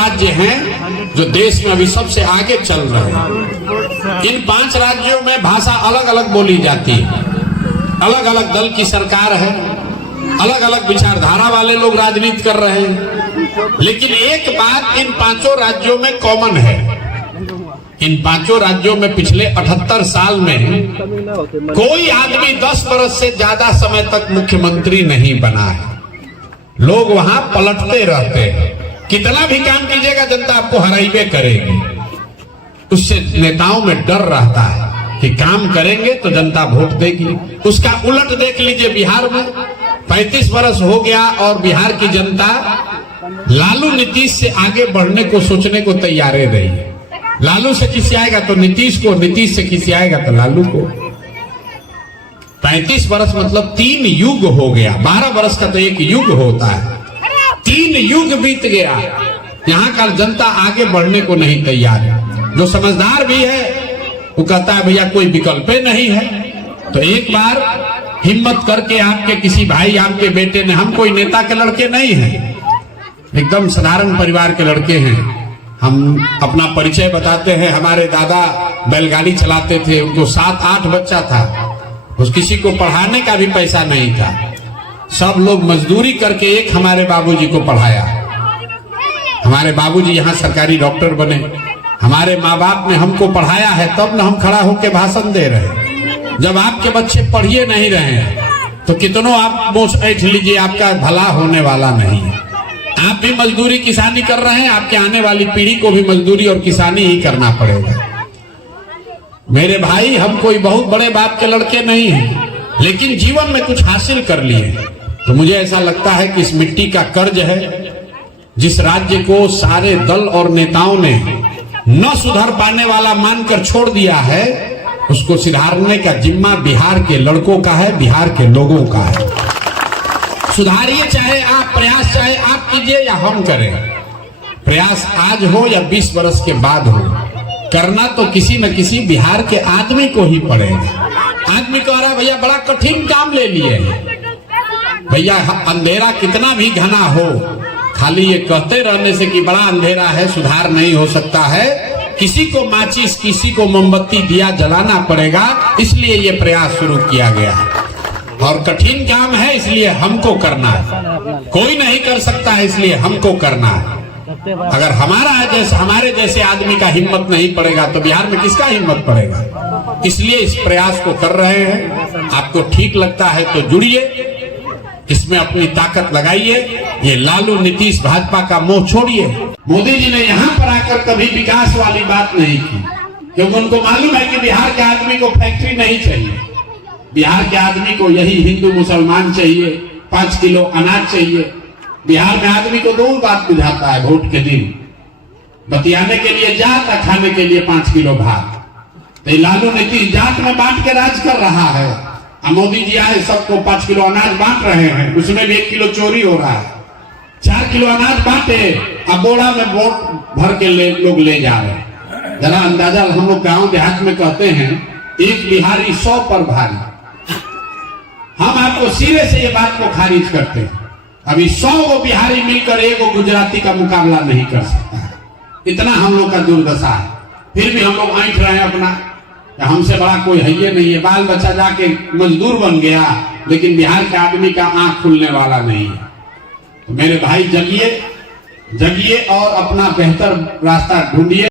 राज्य हैं जो देश में अभी सबसे आगे चल रहे हैं। इन 5 राज्यों में भाषा अलग अलग बोली जाती है, अलग अलग दल की सरकार है, अलग अलग विचारधारा वाले लोग राजनीति कर रहे हैं। लेकिन एक बात इन 5 राज्यों में कॉमन है, इन 5 राज्यों में पिछले 78 साल में कोई आदमी 10 वर्ष से ज्यादा समय तक मुख्यमंत्री नहीं बना है। लोग वहां पलटते रहते हैं, कितना भी काम कीजिएगा जनता आपको हराइबे करेगी। उससे नेताओं में डर रहता है कि काम करेंगे तो जनता वोट देगी। उसका उलट देख लीजिए, बिहार में 35 वर्ष हो गया और बिहार की जनता लालू नीतीश से आगे बढ़ने को सोचने को तैयार रही है। लालू से खिसियाएगा तो नीतीश को, नीतीश से खिसियाएगा तो लालू को। 35 वर्ष मतलब 3 युग हो गया। 12 वर्ष का तो एक युग होता है, 3 युग बीत गया। यहाँ का जनता आगे बढ़ने को नहीं तैयार है। जो समझदार भी है वो कहता है भैया कोई विकल्प नहीं है। तो एक बार हिम्मत करके आपके किसी भाई, आपके बेटे ने, हम कोई नेता के लड़के नहीं हैं, एकदम साधारण परिवार के लड़के हैं। हम अपना परिचय बताते हैं। हमारे दादा बैलगाड़ी चलाते थे, उनको 7-8 बच्चा था, उस किसी को पढ़ाने का भी पैसा नहीं था। सब लोग मजदूरी करके एक हमारे बाबूजी को पढ़ाया। हमारे बाबूजी यहाँ सरकारी डॉक्टर बने। हमारे माँ बाप ने हमको पढ़ाया है, तब न हम खड़ा होकर भाषण दे रहे हैं। जब आपके बच्चे पढ़िए नहीं रहे हैं तो कितनों आप मोछ ऐठ लीजिए, आपका भला होने वाला नहीं है। आप भी मजदूरी किसानी कर रहे हैं, आपके आने वाली पीढ़ी को भी मजदूरी और किसानी ही करना पड़ेगा। मेरे भाई, हम कोई बहुत बड़े बाप के लड़के नहीं हैं, लेकिन जीवन में कुछ हासिल कर लिए। तो मुझे ऐसा लगता है कि इस मिट्टी का कर्ज है। जिस राज्य को सारे दल और नेताओं ने न सुधर पाने वाला मानकर छोड़ दिया है, उसको सुधारने का जिम्मा बिहार के लड़कों का है, बिहार के लोगों का है। सुधारिए, चाहे आप प्रयास, चाहे आप कीजिए या हम करें। प्रयास आज हो या 20 वर्ष के बाद हो, करना तो किसी न किसी बिहार के आदमी को ही पड़ेगा। आदमी कह रहा है भैया बड़ा कठिन काम ले लिए। भैया अंधेरा कितना भी घना हो, खाली ये कहते रहने से कि बड़ा अंधेरा है, सुधार नहीं हो सकता है। किसी को माचिस, किसी को मोमबत्ती दिया जलाना पड़ेगा, इसलिए ये प्रयास शुरू किया गया है। और कठिन काम है, इसलिए हमको करना है। कोई नहीं कर सकता है, इसलिए हमको करना है। अगर हमारे जैसे आदमी का हिम्मत नहीं पड़ेगा तो बिहार में किसका हिम्मत पड़ेगा? इसलिए इस प्रयास को कर रहे हैं। आपको ठीक लगता है तो जुड़िए, इसमें अपनी ताकत लगाइए। ये लालू नीतीश भाजपा का मोह छोड़िए। मोदी जी ने यहाँ पर आकर कभी विकास वाली बात नहीं की, क्योंकि उनको मालूम है कि बिहार के आदमी को फैक्ट्री नहीं चाहिए। बिहार के आदमी को यही हिंदू मुसलमान चाहिए, 5 किलो अनाज चाहिए। बिहार में आदमी को 2 बात बुझाता है वोट के दिन, बतियाने के लिए जात, खाने के लिए 5 किलो भात। तो लालू नीतीश जात में बांट के राज कर रहा है। मोदी जी आए, सबको 5 किलो अनाज बांट रहे हैं, उसमें भी 1 किलो चोरी हो रहा है। 4 किलो अनाज बांटे, अब बोरा में वोट भर के लोग ले जा रहे हैं। जरा अंदाजा, हम लोग गाँव देहात में कहते हैं एक बिहारी 100 पर भारी। हम आपको सिरे से ये बात को खारिज करते हैं। अभी 100 को बिहारी मिलकर एक गुजराती का मुकाबला नहीं कर सकता है। इतना हम लोग का दुर्दशा है। फिर भी हम लोग ऐंठ रहे हैं अपना, हमसे बड़ा कोई है ये नहीं है। बाल बच्चा जाके मजदूर बन गया, लेकिन बिहार के आदमी का आंख खुलने वाला नहीं है। तो मेरे भाई, जगिए, जगिए और अपना बेहतर रास्ता ढूंढिए।